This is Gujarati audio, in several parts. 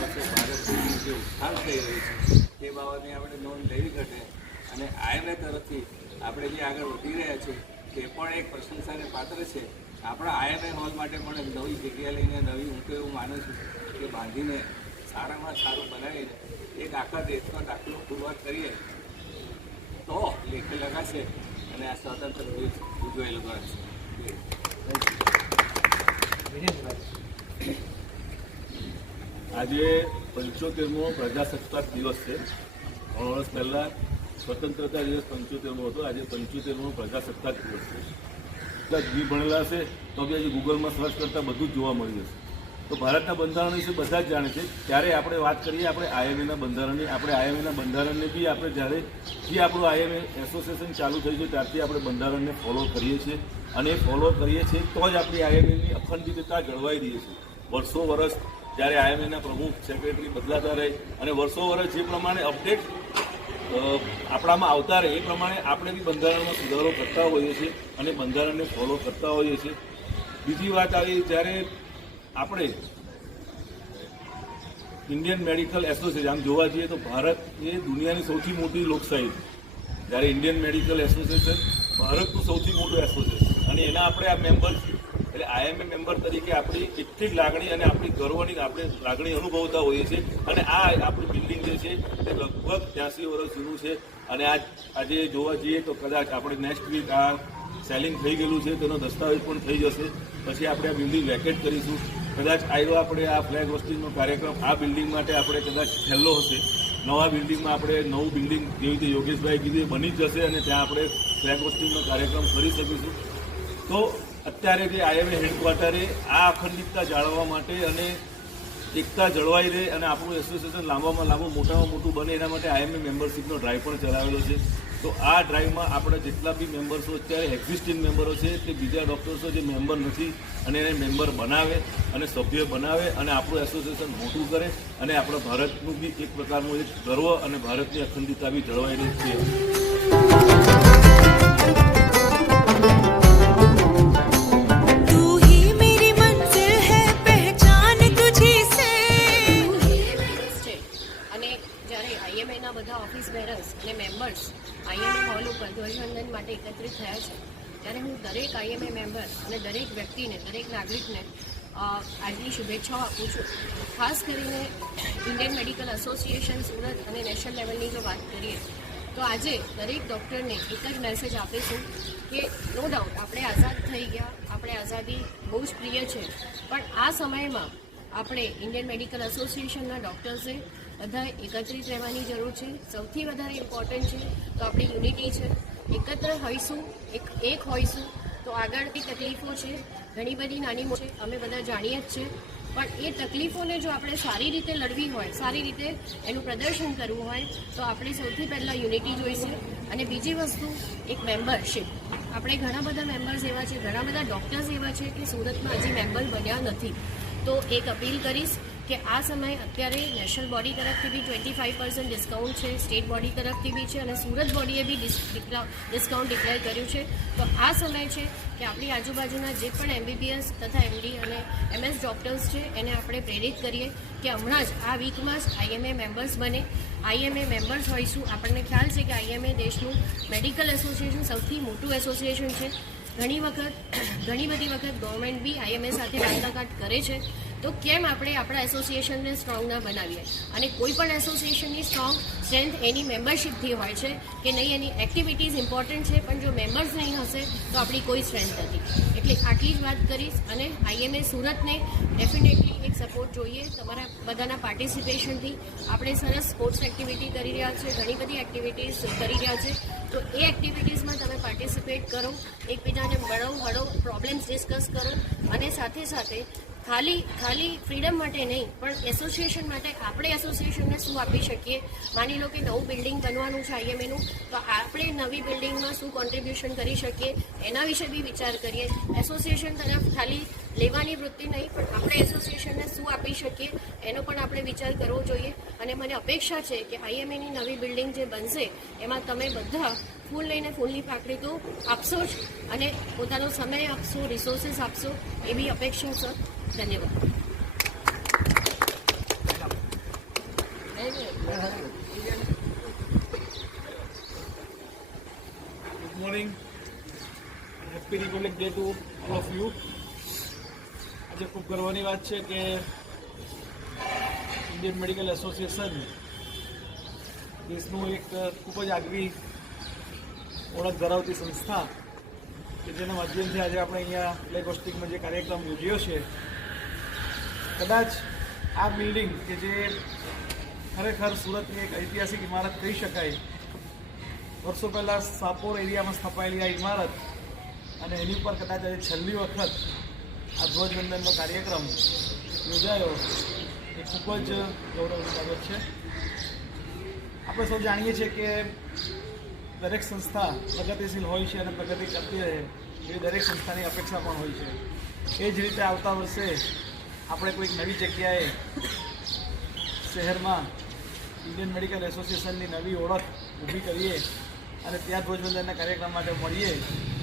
વર્ષે ભારતની જે ઉત્થાન થઈ રહ્યું છે તે બાબતની આપણે નોંધ લેવી ઘટે અને આઈએમએ તરફથી આપણે જે આગળ વધી રહ્યા છીએ તે પણ એક પ્રશંસાને પાત્ર છે. આપણા આઈએમએ હોલ માટે પણ નવી જગ્યા લઈને નવી હું તો એવું માનું છું કે બાંધીને સારામાં સારું બનાવીને એક આખા દેશનો દાખલો પુરવાર કરીએ તો લેખે લગાશે અને આ સ્વતંત્ર દિવસ ઉજવાયેલો ગણાશે. આજે 75મો પ્રજાસત્તાક દિવસ છે. 3 વર્ષ પહેલાં સ્વતંત્રતા દિવસ 75મો હતો. આજે 75મો પ્રજાસત્તાક દિવસ છે. જી ભણેલા હશે તો બી આજે ગૂગલમાં સર્ચ કરતાં બધું જ જોવા મળી જશે. તો ભારતના બંધારણ વિશે બધા જ જાણે છે. ત્યારે આપણે વાત કરીએ આપણે આઈએમએના બંધારણની. આપણે આઈએમએના બંધારણને બી આપણે જ્યારેથી આપણું આઈએમએ એસોસિએશન ચાલુ થયું છે ત્યારથી આપણે બંધારણને ફોલો કરીએ છીએ અને એ ફોલો કરીએ છીએ તો જ આપણી આઈએમએની અખંડિતતા જળવાઈ રહી છે. વર્ષો વર્ષ જ્યારે આઈએમએના પ્રમુખ સેક્રેટરી બદલાતા રહે અને વર્ષો વર્ષ જે પ્રમાણે અપડેટ આપણામાં આવતા રહે એ પ્રમાણે આપણે બી બંધારણમાં સુધારો કરતા હોઈએ છીએ અને બંધારણને ફોલો કરતા હોઈએ છીએ. બીજી વાત આવી જ્યારે આપણે ઇન્ડિયન મેડિકલ એસોસિએશન આમ જોવા જઈએ તો ભારત એ દુનિયાની સૌથી મોટી લોકશાહી છે. જ્યારે ઇન્ડિયન મેડિકલ એસોસિએશન ભારતનું સૌથી મોટું એસોસિએશન અને એના આપણે આ મેમ્બર એટલે આઈએમએ મેમ્બર તરીકે આપણી એટલી જ લાગણી અને આપણી ગર્વની આપણે લાગણી અનુભવતા હોઈએ છીએ. અને આ આપણી બિલ્ડિંગ જે છે તે લગભગ 83 વર્ષ જૂનું છે અને આજે જોવા જઈએ તો કદાચ આપણે નેક્સ્ટ વીક આ સેલિંગ થઈ ગયેલું છે તેનો દસ્તાવેજ પણ થઈ જશે. પછી આપણે આ બિલ્ડિંગ વેકેટ કરીશું. કદાચ આવ્યો આપણે આ ફ્લેગ હોસ્ટિંગનો કાર્યક્રમ આ બિલ્ડિંગ માટે આપણે કદાચ છેલ્લો હશે. નવા બિલ્ડિંગમાં આપણે નવું બિલ્ડિંગ જેવી રીતે યોગેશભાઈ કીધું એ બની જ જશે અને ત્યાં આપણે ફ્લેગ હોસ્ટિંગનો કાર્યક્રમ કરી શકીશું. તો અત્યારે જે આઈએમએ હેડક્વાર્ટરે આ અખંડિતતા જાળવવા માટે અને એકતા જળવાઈ રહે અને આપણું એસોસિએશન લાંબામાં લાંબુ મોટામાં મોટું બને એના માટે આઈએમએ મેમ્બરશીપનો ડ્રાઈવ પણ ચલાવેલો છે. તો આ ડ્રાઈવમાં આપણે જેટલા બી મેમ્બર્સો અત્યારે એક્ઝિસ્ટિંગ મેમ્બરો છે તે બીજા ડૉક્ટર્સો જે મેમ્બર નથી અને એને મેમ્બર બનાવે અને સભ્ય બનાવે અને આપણું એસોસિએશન મોટું કરે અને આપણા ભારતનું બી એક પ્રકારનું એક ગર્વ અને ભારતની અખંડિતતા બી જળવાઈ રહી છે. બધા ઓફિસ બેરર્સ અને મેમ્બર્સ આઈએમએ હોલ ઉપર ધ્વજવંદન માટે એકત્રિત થયા છે ત્યારે હું દરેક આઈએમએ મેમ્બર અને દરેક વ્યક્તિને દરેક નાગરિકને આજની શુભેચ્છાઓ આપું છું. ખાસ કરીને ઇન્ડિયન મેડિકલ એસોસિએશન સુરત અને નેશનલ લેવલની જો વાત કરીએ તો આજે દરેક ડૉક્ટરને એક જ મેસેજ આપીશું કે નો ડાઉટ આપણે આઝાદ થઈ ગયા, આપણે આઝાદી બહુ જ પ્રિય છે, પણ આ સમયમાં આપણે ઇન્ડિયન મેડિકલ એસોસિએશનના ડૉક્ટર્સે બધા એકત્રિત રહેવાની જરૂર છે. સૌથી વધારે ઇમ્પોર્ટન્ટ છે તો આપણી યુનિટી છે. એકત્ર હોઈશું, એક હોઈશું તો આગળની તકલીફો છે ઘણી બધી નાની મોટી અમે બધા જાણીએ જ છે, પણ એ તકલીફોને જો આપણે સારી રીતે લડવી હોય, સારી રીતે એનું પ્રદર્શન કરવું હોય તો આપણે સૌથી પહેલાં યુનિટી જોઈશે. અને બીજી વસ્તુ એક મેમ્બરશીપ. આપણે ઘણા બધા મેમ્બર્સ એવા છે, ઘણા બધા ડૉક્ટર્સ એવા છે કે સુરતમાં હજી મેમ્બર બન્યા નથી. તો એક અપીલ કરીશ કે આ સમય અત્યારે નેશનલ બોડી તરફથી બી 25% ડિસ્કાઉન્ટ છે, સ્ટેટ બોડી તરફથી બી છે અને સુરત બોડીએ બી ડિસ્કાઉન્ટ ડિક્લેર કર્યું છે. તો આ સમય છે કે આપણી આજુબાજુના જે પણ એમબીબીએસ તથા એમડી અને એમએસ ડૉક્ટર્સ છે એને આપણે પ્રેરિત કરીએ કે હમણાં જ આ વીકમાં જ આઈએમએ મેમ્બર્સ બને. આઈએમએ મેમ્બર્સ હોઈશું. આપણને ખ્યાલ છે કે આઈએમએ દેશનું મેડિકલ એસોસિએશન સૌથી મોટું એસોસિએશન છે. ઘણી બધી વખત ગવર્મેન્ટ બી આઈએમએ સાથે વાટાઘાટ કરે છે. તો કેમ આપણે આપણા એસોસિએશનને સ્ટ્રોંગ ના બનાવીએ? અને કોઈ પણ એસોસિએશનની સ્ટ્રેન્થ એની મેમ્બરશીપથી હોય છે કે નહીં, એની એક્ટિવિટીઝ ઇમ્પોર્ટન્ટ છે, પણ જો મેમ્બર્સ નહીં હશે તો આપણી કોઈ સ્ટ્રેન્થ નથી. એટલે આટલી જ વાત કરીશ અને આઈએમએ સુરતને ડેફિનેટલી એક સપોર્ટ જોઈએ તમારા બધાના પાર્ટિસિપેશનથી. આપણે સરસ સ્પોર્ટ્સ એક્ટિવિટી કરી રહ્યા છે, ઘણી બધી એક્ટિવિટીઝ કરી રહ્યા છે. તો એ એક્ટિવિટીઝમાં તમે પાર્ટિસિપેટ કરો, એકબીજાને મળો, પ્રોબ્લેમ્સ ડિસ્કસ કરો અને સાથે સાથે ખાલી ફ્રીડમ માટે નહીં પણ એસોસિએશન માટે આપણે એસોસિએશનને શું આપી શકીએ. માની લો કે નવું બિલ્ડિંગ બનવાનું છે આઈએમએનું, તો આપણે નવી બિલ્ડિંગમાં શું કોન્ટ્રીબ્યુશન કરી શકીએ એના વિશે બી વિચાર કરીએ. એસોસિએશન તરફ ખાલી લેવાની વૃત્તિ નહીં પણ આપણે એસોસિએશનને શું આપી શકીએ એનો પણ આપણે વિચાર કરવો જોઈએ. અને મને અપેક્ષા છે કે આઈએમએની નવી બિલ્ડિંગ જે બનશે એમાં તમે બધા ફૂલ લઈને ફૂલની પાકડી તો આપશો જ અને પોતાનો સમય આપશો, રિસોર્સિસ આપશો એવી અપેક્ષા છે. ધન્યવાદ. Good morning. Happy Republic Day to all of you. આજે ખૂબ ગર્વની વાત છે કે ઇન્ડિયન મેડિકલ એસોસિએશન દેશનું એક ખૂબ જ આગવી ઓળખ ધરાવતી સંસ્થા કે જેના માધ્યમથી આજે આપણે અહીંયા ફ્લેગ હોસ્ટિંગમાં જે કાર્યક્રમ યોજ્યો છે, કદાચ આ બિલ્ડિંગ કે જે ખરેખર સુરતની એક ઐતિહાસિક ઇમારત કહી શકાય, વર્ષો પહેલાં સાપોર એરિયામાં સ્થપાયેલી આ ઇમારત અને એની ઉપર કદાચ આજે છેલ્લી વખત આ ધ્વજવંદનનો કાર્યક્રમ યોજાયો એ ખૂબ જ ગૌરવની બાબત છે. આપણે સૌ જાણીએ છીએ કે દરેક સંસ્થા પ્રગતિશીલ હોય છે અને પ્રગતિ કરતી રહે એવી દરેક સંસ્થાની અપેક્ષા પણ હોય છે. એ જ રીતે આવતા વર્ષે આપણે કોઈક નવી જગ્યાએ શહેરમાં ઇન્ડિયન મેડિકલ એસોસિએશનની નવી ઓળખ ઊભી કરીએ અને ત્યાં ધ્વજવંદનના કાર્યક્રમ માટે મળીએ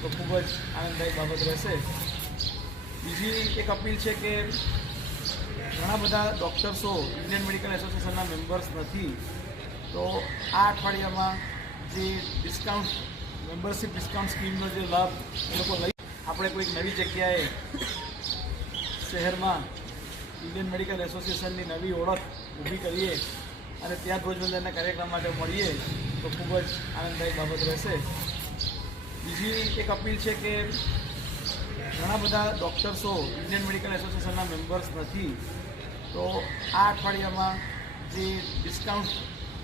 તો ખૂબ જ આનંદદાયક બાબત રહેશે. બીજી એક અપીલ છે કે ઘણા બધા ડૉક્ટર્સો ઇન્ડિયન મેડિકલ એસોસિએશનના મેમ્બર્સ નથી, તો આ અઠવાડિયામાં જે ડિસ્કાઉન્ટ મેમ્બરશિપ ડિસ્કાઉન્ટ સ્કીમનો જે લાભ એ લોકો લઈ આપણે કોઈક નવી જગ્યાએ શહેરમાં ઇન્ડિયન મેડિકલ એસોસિએશનની નવી ઓળખ ઊભી કરીએ અને ત્યાં ધ્વજવંદનના કાર્યક્રમ માટે મળીએ તો ખૂબ જ આનંદદાયક બાબત રહેશે. બીજી એક અપીલ છે કે ઘણા બધા ડૉક્ટર્સો ઇન્ડિયન મેડિકલ એસોસિએશનના મેમ્બર્સ નથી, તો આ અઠવાડિયામાં જે ડિસ્કાઉન્ટ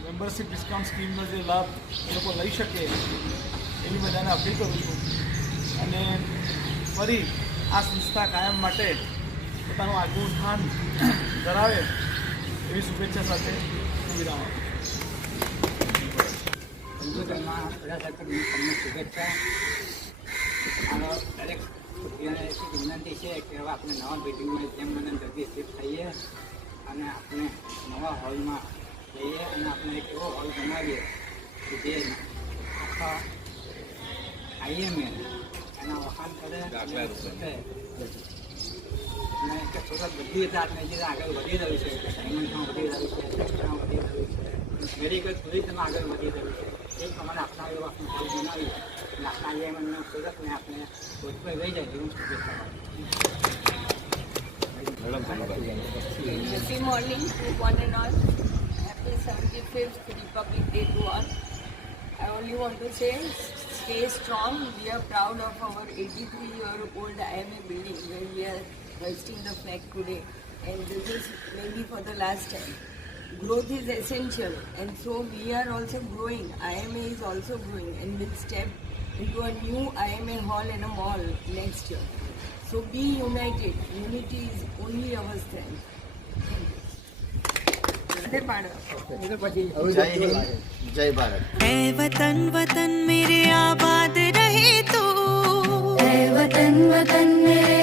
મેમ્બરશિપ ડિસ્કાઉન્ટ સ્કીમનો જે લાભ એ લોકો લઈ શકે એવી બધાને અપીલ કરું છું. અને ફરી આ સંસ્થા કાયમ માટે પોતાનું આગવું સ્થાન ધરાવે એવી શુભેચ્છા સાથે હું વિરામ આપું. સંશોધનમાં પ્રજાસત્તાકની તમને શુભેચ્છા. મારો દરેક સભ્યોને એક વિનંતી છે કે હવે આપણે નવા બિલ્ડિંગમાં જેમ બને જલ્દી શિફ્ટ થઈએ અને આપણે નવા હોલમાં જઈએ અને આપણે એક એવો હોલ બનાવીએ કે જે આખા આઈએમએ એના વખાણ કરે અને કે સુરત બધી રીતે આપણે જે આગળ વધી રહ્યું છે, સાયન્સમાં વધી રહ્યું છે, શિક્ષણમાં વધી રહ્યું છે, મેડિકલ ટુરિઝમમાં આગળ વધી રહ્યું છે, એ પ્રમાણે આપણા એવું આપણે હોલ બનાવીએ અને આપણા આઈએમએના સુરતને આપણે ગોઠવાઈ રહી જાય એવું શુભેચ્છા. Good morning to one and all. Happy 75th Republic Day to all. I only want to say, stay strong. We are proud of our 83-year-old IMA building where we are hoisting the flag today. And this is maybe for the last time. Growth is essential, and so we are also growing. IMA is also growing, and will step into a new IMA hall and a mall next year. So be united. Unity is only our strength. जय हिंद, जय भारत. ऐ वतन वतन मेरे आबाद रहे तू, ऐ वतन वतन मेरे